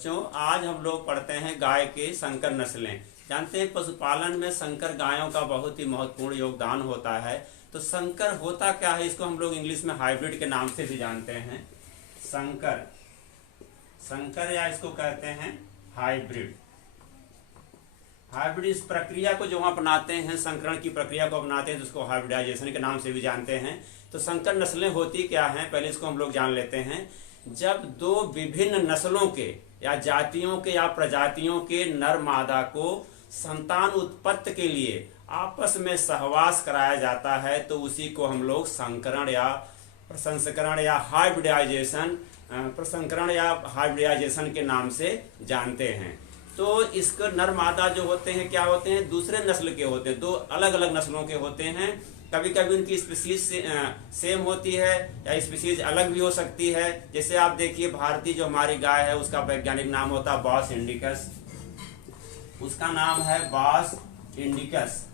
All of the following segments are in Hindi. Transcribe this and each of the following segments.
बच्चों, आज हम लोग पढ़ते हैं गाय के संकर नस्लें। जानते हैं पशुपालन में संकर गायों का बहुत ही महत्वपूर्ण योगदान होता है। तो संकर होता क्या है, इसको हम लोग इंग्लिश में हाइब्रिड के नाम से भी जानते हैं। संकर, संकर या इसको कहते हैं हाइब्रिड। हाइब्रिड इस प्रक्रिया को जो हम अपनाते हैं, संकरण की प्रक्रिया को अपनाते हैं, तो उसको हाइब्रिडाइजेशन के नाम से भी जानते हैं। तो संकर नस्लें होती क्या हैं, पहले इसको हम लोग जान लेते हैं। जब दो विभिन्न नस्लों के या जातियों के या प्रजातियों के नर मादा को संतान उत्पत्ति के लिए आपस में सहवास कराया जाता है, तो उसी को हम लोग संकरण या प्रसंस्करण या हाइब्रिडाइजेशन, प्रसंकरण या हाइब्रिडाइजेशन के नाम से जानते हैं। तो इसके नर मादा जो होते हैं क्या होते हैं, दूसरे नस्ल के होते हैं, दो अलग अलग नस्लों के होते हैं। कभी कभी उनकी स्पीसीज सेम होती है या स्पीसीज अलग भी हो सकती है। जैसे आप देखिए, भारतीय जो हमारी गाय है उसका वैज्ञानिक नाम होता है बॉस इंडिकस, उसका नाम है बॉस इंडिकस।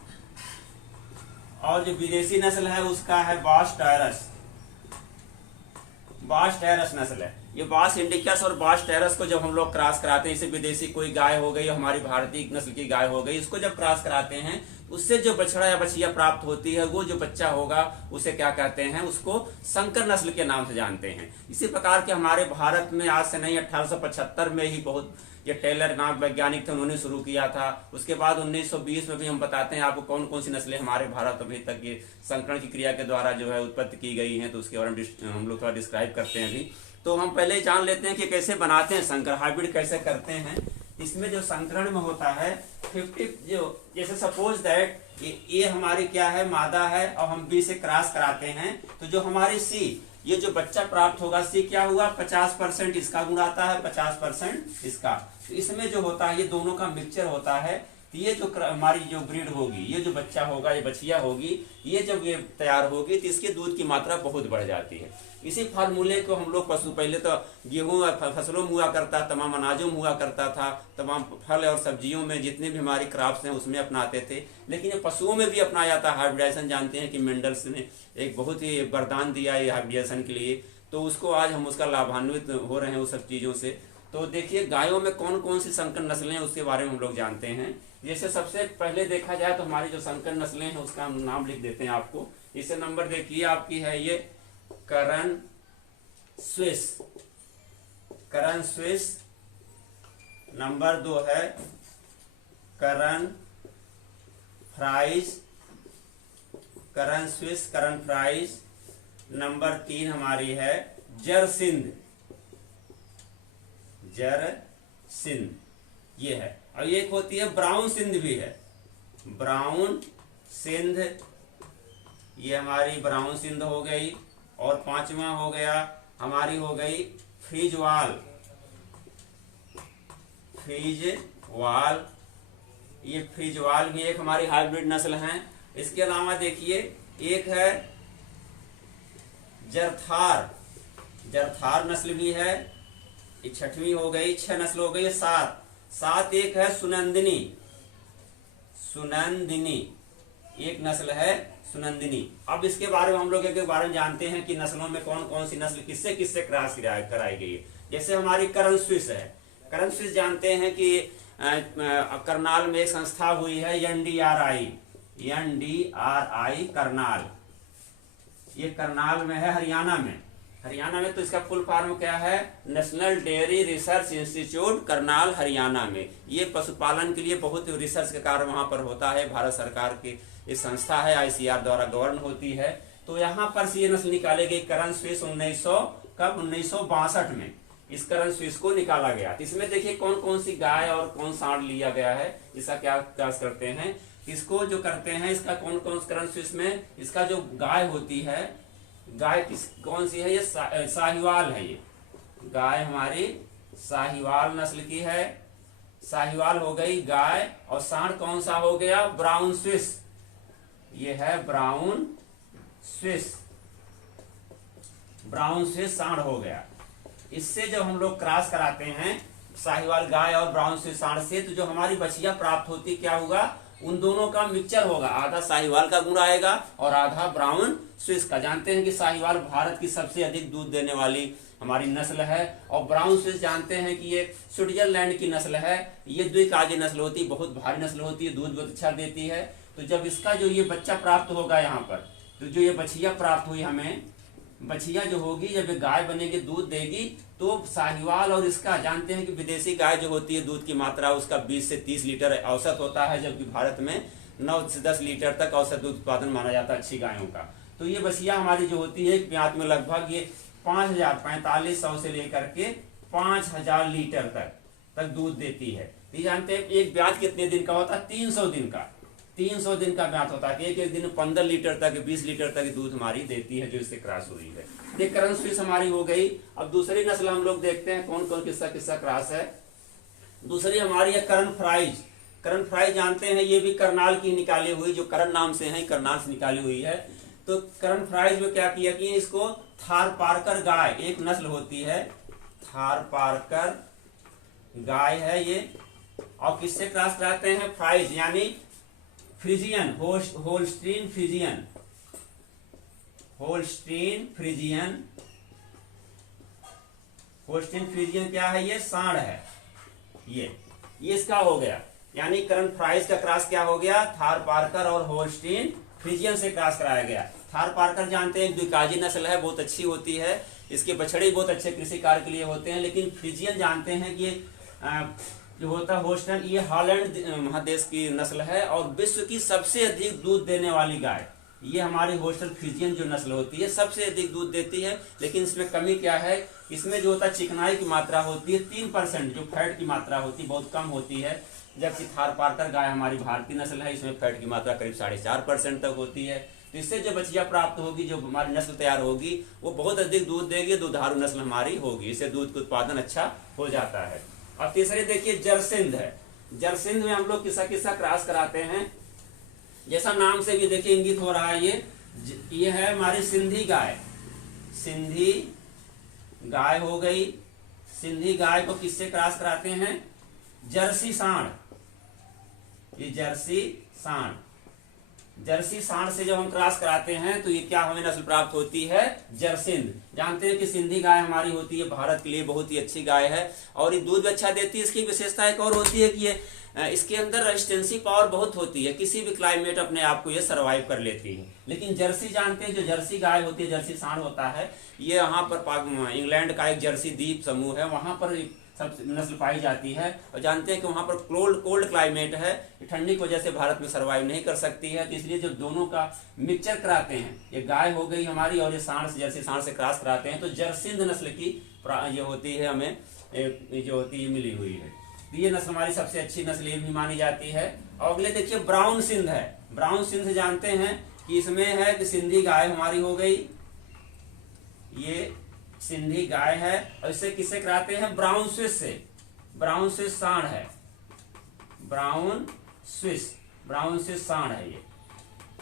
और जो विदेशी नस्ल है उसका है बॉस टैरस, बॉस टैरस नस्ल है। ये बॉस इंडिकस और बॉस टैरस को जब हम लोग क्रॉस कराते हैं, इसे विदेशी कोई गाय हो गई, हमारी भारतीय नस्ल की गाय हो गई, इसको जब क्रॉस कराते हैं, उससे जो बछड़ा या बछिया प्राप्त होती है, वो जो बच्चा होगा उसे क्या कहते हैं, उसको संकर नस्ल के नाम से जानते हैं। इसी प्रकार के हमारे भारत में आज से नहीं, 1875 में ही बहुत ये टेलर नाम वैज्ञानिक थे, उन्होंने शुरू किया था। उसके बाद 1920 में भी हम बताते हैं आपको कौन कौन सी नस्लें हमारे भारत अभी तक ये संकरण की क्रिया के द्वारा जो है उत्पत्ति की गई हैं, तो उसके बारे में हम लोग थोड़ा डिस्क्राइब करते हैं अभी। तो हम पहले जान लेते हैं कि कैसे बनाते हैं संकर, हाइब्रिड कैसे करते हैं। इसमें जो संकरण में होता है 50, जो जैसे सपोज दैट ये हमारी क्या है, मादा है, और हम बी से क्रॉस कराते हैं, तो जो हमारी सी, ये जो बच्चा प्राप्त होगा, सी क्या हुआ, 50% इसका गुण आता है, 50% इसका। तो इसमें जो होता है ये दोनों का मिक्सचर होता है। तो ये जो हमारी जो ब्रीड होगी, ये जो बच्चा होगा, ये बछिया होगी, ये जब ये तैयार होगी तो इसके दूध की मात्रा बहुत बढ़ जाती है। इसी फार्मूले को हम लोग पहले तो गेहूं फसलों में हुआ करता, तमाम अनाजों में हुआ करता था, तमाम फल और सब्जियों में जितने भी हमारी क्रॉप्स हैं उसमें अपनाते थे। लेकिन ये पशुओं में भी अपनाया जाता है हाइब्रिडाइजेशन। जानते हैं कि मेंडल्स ने एक बहुत ही वरदान दिया ये हाइब्रिडाइजेशन के लिए, तो उसको आज हम उसका लाभान्वित हो रहे हैं उस सब चीज़ों से। तो देखिए गायों में कौन कौन सी संकर नस्लें हैं उसके बारे में हम लोग जानते हैं। जैसे सबसे पहले देखा जाए तो हमारी जो संकर नस्लें हैं उसका हम नाम लिख देते हैं आपको। इसे नंबर देखिए, आपकी है ये करन स्विस, करन स्विस। नंबर 2 है करन फ्राइज, करन स्विस, करन फ्राइज। नंबर 3 हमारी है जरसिंध, जरसिंध ये है। और एक होती है ब्राउन सिंध भी है, ब्राउन सिंध, ये हमारी ब्राउन सिंध हो गई। और 5वां हो गया हमारी हो गई फ्रीजवाल, फ्रीजवाल, ये फ्रीजवाल भी एक हमारी हाइब्रिड नस्ल है। इसके अलावा देखिए एक है जरथार, जरथार नस्ल भी है, ये 6वीं हो गई, 6 नस्ल हो गई, 7 एक है सुनंदिनी, सुनंदिनी एक नस्ल है सुनंदिनी। अब इसके बारे में हम लोग एक बारे में जानते हैं कि नस्लों में कौन कौन सी नस्ल किससे किससे क्रॉस कराई गई है। जैसे हमारी करन स्विस है, करन स्विस जानते हैं कि करनाल में एक संस्था हुई है NDRI, NDRI करनाल, ये करनाल में है हरियाणा में, हरियाणा में। तो इसका फुल फॉर्म क्या है, national dairy research institute Karnal Haryana में। ये पशुपालन के लिए बहुत रिसर्च का कार्य वहां पर होता है। भारत सरकार की ये संस्था है, ICR द्वारा गवर्न होती है। तो यहाँ पर से ये नस्ल निकाले गई करन स्विस 1962 में इस करन स्विस को निकाला गया। तो इसमें देखिए कौन कौन सी गाय और कौन सांड लिया गया है, इसका क्या प्रयास करते हैं, इसको जो करते हैं, इसका कौन कौन करन स्विस में इसका जो गाय होती है, गाय किस कौन सी है, ये साहिवाल है। ये गाय हमारी साहिवाल नस्ल की है, साहिवाल हो गई गाय। और सांड कौन सा हो गया, ब्राउन स्विस, ये है ब्राउन स्विस, ब्राउन स्विस सांड हो गया। इससे जब हम लोग क्रॉस कराते हैं साहिवाल गाय और ब्राउन स्विस सांड से, तो जो हमारी बछिया प्राप्त होती क्या होगा, उन दोनों का मिक्सचर होगा, आधा साहिवाल का गुण आएगा और आधा ब्राउन स्विस का। जानते हैं कि साहिवाल भारत की सबसे अधिक दूध देने वाली हमारी नस्ल है। और ब्राउन स्विस जानते हैं कि ये स्विट्जरलैंड की नस्ल है। ये द्विकाजी नस्ल होती है, बहुत भारी नस्ल होती है, दूध बहुत अच्छा देती है। तो जब इसका जो ये बच्चा प्राप्त होगा यहाँ पर, तो जो ये बछिया प्राप्त हुई हमें, बछिया जो होगी जब ये गाय बनेगी दूध देगी, तो साहिवाल और इसका जानते हैं कि विदेशी गाय जो होती है दूध की मात्रा उसका 20 से 30 लीटर औसत होता है, जबकि भारत में 9 से 10 लीटर तक औसत दूध उत्पादन माना जाता है अच्छी गायों का। तो ये बछिया हमारी जो होती है एक ब्यात में लगभग ये 4500 से लेकर के 5000 लीटर तक दूध देती है। तो जानते हैं एक ब्यात कितने दिन का होता है? 300 दिन का। 300 दिन का ब्यात होता है। एक एक दिन 15 लीटर तक 20 लीटर तक दूध हमारी देती है जो इससे क्रॉस हुई है। ये करन स्विस हमारी हो गई। अब दूसरी नस्ल हम लोग देखते हैं कौन कौन किसका क्रॉस है। दूसरी हमारी है करण फ्राइज। करण फ्राइज जानते हैं ये भी करनाल की निकाली हुई, जो करण नाम से है करनाल से निकाली हुई है। तो करण फ्राइज में क्या किया कि इसको थार पारकर गाय एक नस्ल होती है, थार पारकर गाय है ये। और किससे क्रॉस कराते हैं? फ्राइज यानी Friesian, Holstein Friesian, Holstein Friesian. Holstein Friesian क्या है? ये सांड है। ये इसका हो गया, यानी करण फ्राइज का क्रॉस क्या हो गया? थार पारकर और होल्स्टीन फ्रीजियन से क्रॉस कराया गया। थार पारकर जानते हैं द्विकाजी नस्ल है, बहुत अच्छी होती है, इसके बछड़े बहुत अच्छे कृषि कार्य के लिए होते हैं। लेकिन फ्रीजियन जानते हैं कि ये जो होता है होल्स्टीन, ये हॉलैंड महादेश की नस्ल है और विश्व की सबसे अधिक दूध देने वाली गाय ये हमारी होल्स्टीन फ्रीजियन जो नस्ल होती है सबसे अधिक दूध देती है। लेकिन इसमें कमी क्या है? इसमें जो होता है चिकनाई की मात्रा होती है 3%, जो फैट की मात्रा होती है बहुत कम होती है। जबकि थार पारकर गाय हमारी भारतीय नस्ल है, इसमें फैट की मात्रा करीब 4.5% तक होती है। तो इससे जो बछिया प्राप्त होगी, जो हमारी नस्ल तैयार होगी, वो बहुत अधिक दूध देगी, दुधारू नस्ल हमारी होगी। इससे दूध का उत्पादन अच्छा हो जाता है। और तीसरे देखिए जरसिंध है। जरसिंध में हम लोग किस्सा क्रॉस कराते हैं, जैसा नाम से भी देखिए इंगित हो रहा है। ये है हमारी सिंधी गाय। सिंधी गाय हो गई। सिंधी गाय को किससे क्रॉस कराते हैं? जर्सी सांड। ये जर्सी सांड, जर्सी सांड से जब हम क्रॉस कराते हैं तो ये क्या हमें नस्ल प्राप्त होती है? जरसिंध। जानते हैं कि सिंधी गाय हमारी होती है भारत के लिए बहुत ही अच्छी गाय है और ये दूध भी अच्छा देती है। इसकी विशेषता एक और होती है कि ये इसके अंदर रेजिस्टेंसी पावर बहुत होती है, किसी भी क्लाइमेट अपने आप को ये सर्वाइव कर लेती है। लेकिन जर्सी जानते हैं, जो जर्सी गाय होती है, जर्सी सांड होता है, ये यहाँ पर इंग्लैंड का एक जर्सी द्वीप समूह है, वहां पर सब नस्ल पाई जाती है। और जानते हैं कि वहां पर कोल्ड क्लाइमेट है, ठंडी की वजह से भारत में सर्वाइव नहीं कर सकती है। तो इसलिए जो दोनों का मिक्सचर कराते हैं, ये गाय हो गई हमारी और ये सांड से, जर्सी सांड से क्रॉस कराते हैं, तो जरसिंध नस्ल की ये होती है, हमें जो होती है मिली हुई है। तो ये नस्ल हमारी सबसे अच्छी नस्ल ये भी मानी जाती है। और अगले देखिए ब्राउन सिंध है। ब्राउन सिंध जानते हैं कि इसमें है कि सिंधी गाय हमारी हो गई, ये सिंधी गाय है। और इससे किससे कराते हैं? ब्राउन स्विस से। ब्राउन स्विस सांड है, ब्राउन स्विस सांड है ये।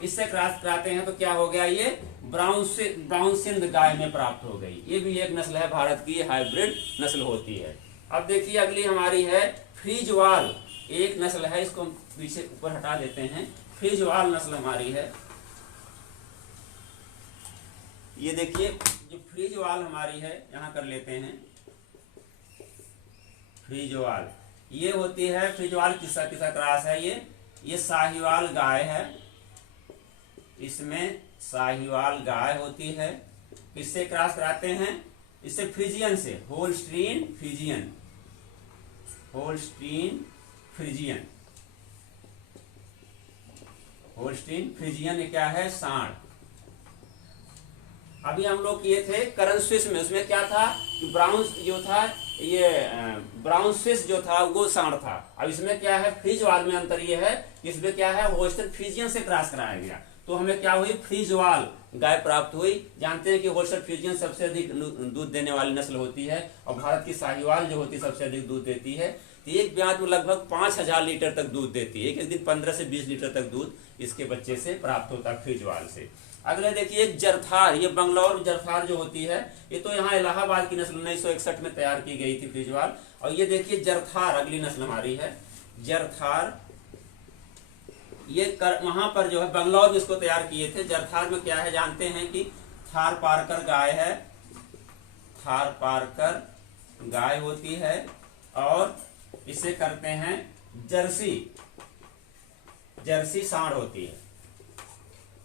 इससे क्रॉस कराते हैं तो क्या हो गया? ये ब्राउन सिंध गाय में प्राप्त हो गई। ये भी एक नस्ल है भारत की, हाइब्रिड नस्ल होती है। अब देखिए अगली हमारी है फ्रीजवाल। एक नस्ल है, इसको पीछे ऊपर हटा देते हैं। फ्रीजवाल नस्ल हमारी है। ये देखिए जो फ्रीजवाल हमारी है, यहां कर लेते हैं फ्रीजवाल। ये होती है फ्रीजवाल किस्सा क्रॉस है। ये साहिवाल गाय है, इसमें साहिवाल गाय होती है। इससे क्रॉस कराते हैं, इससे फ्रीजियन से, Holstein Friesian. Holstein Friesian, Holstein Friesian क्या है? सांड। अभी हम लोग किए थे करन स्विस में, उसमें क्या था कि ब्राउन जो था, ये ब्राउन स्विस जो था वो सांड था। अब इसमें क्या है? फ्रीजवाल में अंतर ये है, इसमें क्या है? होल्स्टीन फ्रीजियन से क्रॉस कराया गया, तो हमें क्या हुई? फ्रीजवाल गाय प्राप्त हुई। जानते हैं कि होल्स्टीन फ्रीजियन सबसे अधिक दूध देने वाली नस्ल होती है और भारत की साहिवाल जो होती है सबसे अधिक दूध देती है। तो एक ब्यात में लगभग 5000 लीटर तक दूध देती है। एक दिन 15 से 20 लीटर तक दूध इसके बच्चे से प्राप्त होता है फ्रीजवाल से। अगले देखिए एक जरथार। ये बंगलौर जरथार जो होती है, ये तो यहाँ इलाहाबाद की नस्ल 1961 में तैयार की गई थी फ्रीजवाल। और ये देखिए जरथार अगली नस्ल हमारी है, जरथार। ये वहां पर जो है बंगलौर में इसको तैयार किए थे। जरथार में क्या है? जानते हैं कि थार पारकर गाय है, थारपारकर गाय होती है, और इसे करते हैं जर्सी सांड होती है।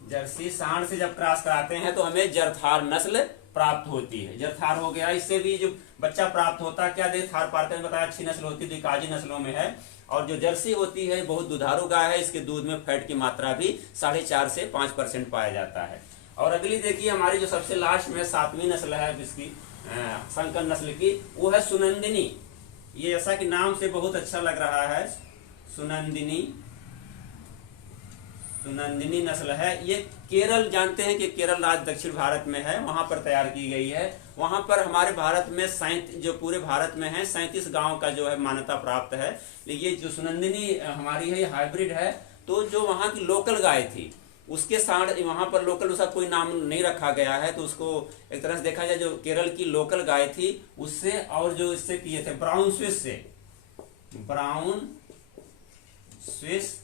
जर्सी सांड से जब क्रॉस कराते हैं तो हमें जरथार नस्ल प्राप्त होती है। जरथार हो गया, इससे भी जो बच्चा प्राप्त होता है, क्या दे थारपारकर ने बताया अच्छी नस्ल होती है, द्विकाजी नस्लों में है। और जो जर्सी होती है बहुत दुधारू गाय है, इसके दूध में फैट की मात्रा भी 4.5 से 5% पाया जाता है। और अगली देखिए हमारी जो सबसे लास्ट में 7वीं नस्ल है इसकी संकर नस्ल की, वो है सुनंदिनी। ये ऐसा कि नाम से बहुत अच्छा लग रहा है, सुनंदिनी नस्ल है। ये केरल, जानते हैं कि केरल राज्य दक्षिण भारत में है, वहां पर तैयार की गई है। वहां पर हमारे भारत में जो पूरे भारत में है 37 गांव का जो है मान्यता प्राप्त है। ये जो सुनंदिनी हमारी है ये हाइब्रिड है। तो जो वहां की लोकल गाय थी उसके सांड वहां पर लोकल, उसका कोई नाम नहीं रखा गया है, तो उसको एक तरह से देखा जाए जो केरल की लोकल गाय थी उससे, और जो इससे किए थे ब्राउन स्विस,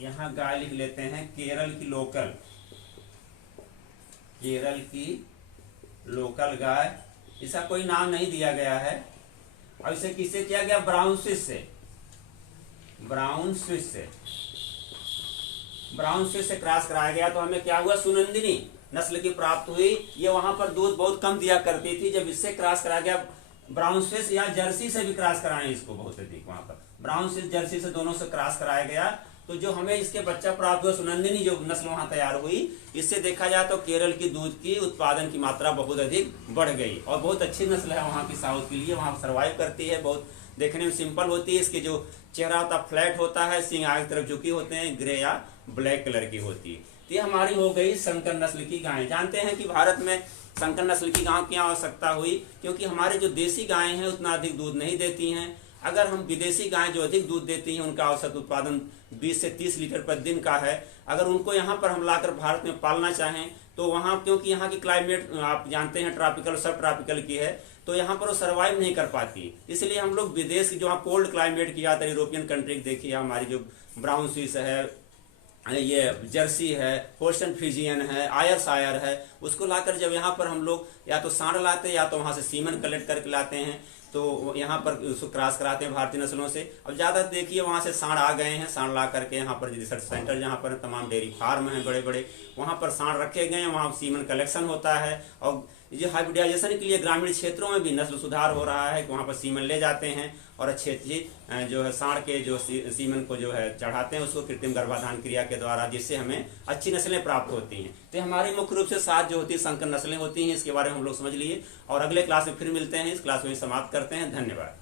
यहाँ गाय लिख लेते हैं केरल की लोकल गाय, इसका कोई नाम नहीं दिया गया है। और इसे किससे किया गया? ब्राउन स्विस से क्रॉस कराया गया, तो हमें क्या हुआ? सुनंदिनी नस्ल की प्राप्त हुई। ये वहां पर दूध बहुत कम दिया करती थी, जब इससे क्रॉस कराया गया ब्राउन स्विस या जर्सी से भी क्रॉस कराए इसको बहुत अधिक, वहां पर ब्राउन स्विस जर्सी से दोनों से क्रॉस कराया गया। तो जो हमें इसके बच्चा प्राप्त हुआ सुनंदिनी जो नस्ल वहां तैयार हुई, इससे देखा जाए तो केरल की दूध की उत्पादन की मात्रा बहुत अधिक बढ़ गई, और बहुत अच्छी नस्ल है वहां की साउथ के लिए, वहां सर्वाइव करती है। बहुत देखने में सिंपल होती है, इसके जो चेहरा होता फ्लैट होता है, सींग आगे की तरफ झुकी होते हैं, ग्रे या ब्लैक कलर की होती है। तो ये हमारी हो गई संकर नस्ल की गायें। जानते हैं कि भारत में संकर नस्ल की गायों की आवश्यकता हुई क्योंकि हमारे जो देसी गायें हैं उतना अधिक दूध नहीं देती हैं। अगर हम विदेशी गायें जो अधिक दूध देती हैं उनका औसत उत्पादन 20 से 30 लीटर पर दिन का है, अगर उनको यहाँ पर हम लाकर भारत में पालना चाहें तो वहाँ, क्योंकि यहाँ की क्लाइमेट आप जानते हैं ट्रॉपिकल सब ट्रॉपिकल की है, तो यहाँ पर वो सर्वाइव नहीं कर पाती। इसलिए हम लोग विदेश जो वहाँ कोल्ड क्लाइमेट की यात्रा यूरोपियन कंट्री देखिए, हमारी जो ब्राउन स्विस है, ये जर्सी है, होल्स्टाइन फ्रीजियन है, आयरशायर है, उसको लाकर जब यहाँ पर हम लोग या तो सांड लाते हैं या तो वहाँ से सीमन कलेक्ट करके लाते हैं, तो यहाँ पर उसको क्रॉस कराते हैं भारतीय नस्लों से। अब ज़्यादा देखिए वहाँ से सांड आ गए हैं, सांड ला करके यहाँ पर रिसर्च सेंटर जहाँ पर तमाम डेयरी फार्म हैं बड़े बड़े, वहाँ पर सांड रखे गए हैं, वहाँ सीमन कलेक्शन होता है। और ये हाइब्रिडाइजेशन के लिए ग्रामीण क्षेत्रों में भी नस्ल सुधार हो रहा है कि वहाँ पर सीमन ले जाते हैं और अच्छी जो है सांड के जो सीमन को जो है चढ़ाते हैं उसको कृत्रिम गर्भाधान क्रिया के द्वारा, जिससे हमें अच्छी नस्लें प्राप्त होती हैं। तो हमारी मुख्य रूप से 7 जो होती है संकर नस्लें होती हैं, इसके बारे में हम लोग समझ लिए, और अगले क्लास में फिर मिलते हैं। इस क्लास में समाप्त करते हैं। धन्यवाद।